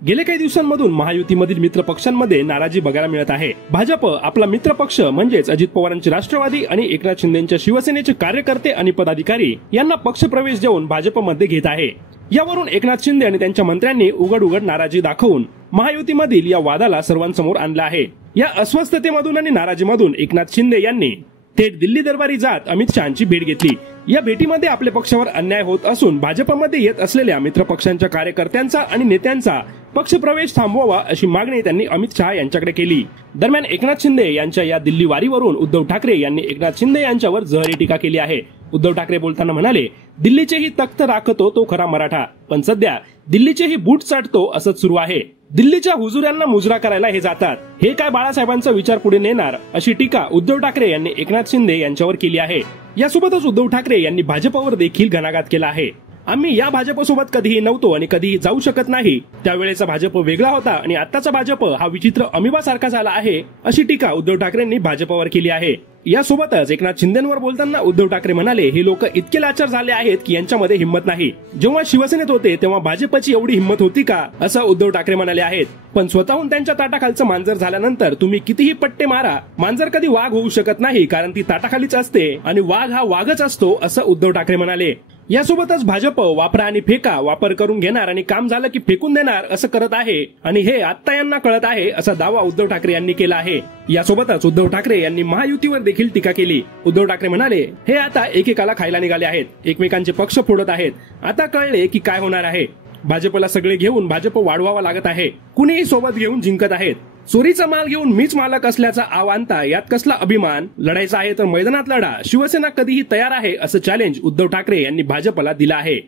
गेल्या काही दिवसांमधून महायुतीमधील मित्र पक्षांमध्ये नाराजी बघायला मिळत आहे। भाजप आपला मित्र पक्ष म्हणजेच अजित पवारांचे राष्ट्रवादी आणि एकनाथ शिंदेच्या शिवसेनेचे कार्यकर्ते आणि पदाधिकारी यांना पक्षप्रवेश देऊन भाजपमध्ये घेत आहे। यावरून एकनाथ शिंदे आणि त्यांच्या मंत्र्यांनी उघड नाराजी दाखवून महायुतीमधील या वादाला सर्वांसमोर आणलं आहे। या अस्वस्थतेमधून आणि नाराजीमधून एकनाथ शिंदे यांनी थेट दिल्ली दरबारी जात अमित शहांची भेट घेतली। या भेटीमध्ये आपल्या पक्षावर अन्याय होत असून भाजपमध्ये येत असलेल्या मित्र पक्षांच्या कार्यकर्त्यांचा आणि नेत्यांचा पक्षप्रवेश थांबवावा अशी मागणी त्यांनी अमित शहा यांच्याकडे केली। दरम्यान एकनाथ शिंदे यांच्या या दिल्ली वारीवरून उद्धव ठाकरे यांनी एकनाथ शिंदे यांच्यावर जहरी टीका केली आहे। उद्धव ठाकरे बोलताना म्हणाले, दिल्लीचेही तख्त राखतो तो खरा मराठा, पण सध्या दिल्लीचेही बूट चाटतो असंच सुरू आहे। दिल्लीच्या हुजुऱ्यांना मुजरा करायला हे जातात, हे काय बाळासाहेबांचा विचार पुढे नेणार, अशी टीका उद्धव ठाकरे यांनी एकनाथ शिंदे यांच्यावर केली आहे। यासोबतच उद्धव ठाकरे यांनी भाजपवर देखील घणाघात केला आहे। आम्ही या भाजपसोबत कधीही नव्हतो आणि कधीही जाऊ शकत नाही। त्यावेळेचा भाजप वेगळा होता आणि आताचा भाजप हा विचित्र अमिबा सारखा झाला आहे, अशी टीका उद्धव ठाकरेंनी भाजपवर केली आहे। यासोबतच एकनाथ शिंदेंवर बोलताना उद्धव ठाकरे म्हणाले, हे लोक इतके लाचार झाले आहेत की यांच्यामध्ये हिंमत नाही। जेव्हा शिवसेनेत होते तेव्हा भाजपची एवढी हिंमत होती का, असं उद्धव ठाकरे म्हणाले आहेत। पण स्वतःहून त्यांच्या ताटाखालचं मांजर झाल्यानंतर तुम्ही कितीही पट्टे मारा, मांजर कधी वाघ होऊ शकत नाही, कारण ती ताटाखालीच असते आणि वाघ हा वाघच असतो, असं उद्धव ठाकरे म्हणाले। यासोबतच भाजप वापरा आणि फेका, वापर करून घेणार आणि काम झालं की फेकून देणार असं करत आहे आणि हे आत्ता यांना कळत आहे, असा दावा उद्धव ठाकरे यांनी केला आहे। यासोबतच उद्धव ठाकरे यांनी महायुतीवर देखील टीका केली। उद्धव ठाकरे म्हणाले, हे आता एकेकाला खायला निघाले आहेत, एकमेकांचे पक्ष फोडत आहेत, आता कळले की काय होणार आहे। भाजपला सगळे घेऊन भाजप वाढवावा लागत आहे, कुणीही सोबत घेऊन जिंकत आहेत। चोरीचा माल घेऊन मीच मालक असल्याचा आवांता, यात कसला अभिमान, लढायचा आहे तर मैदानात लढा, शिवसेना कधीही तयार आहे, असं चॅलेंज उद्धव ठाकरे यांनी भाजपला दिलं आहे।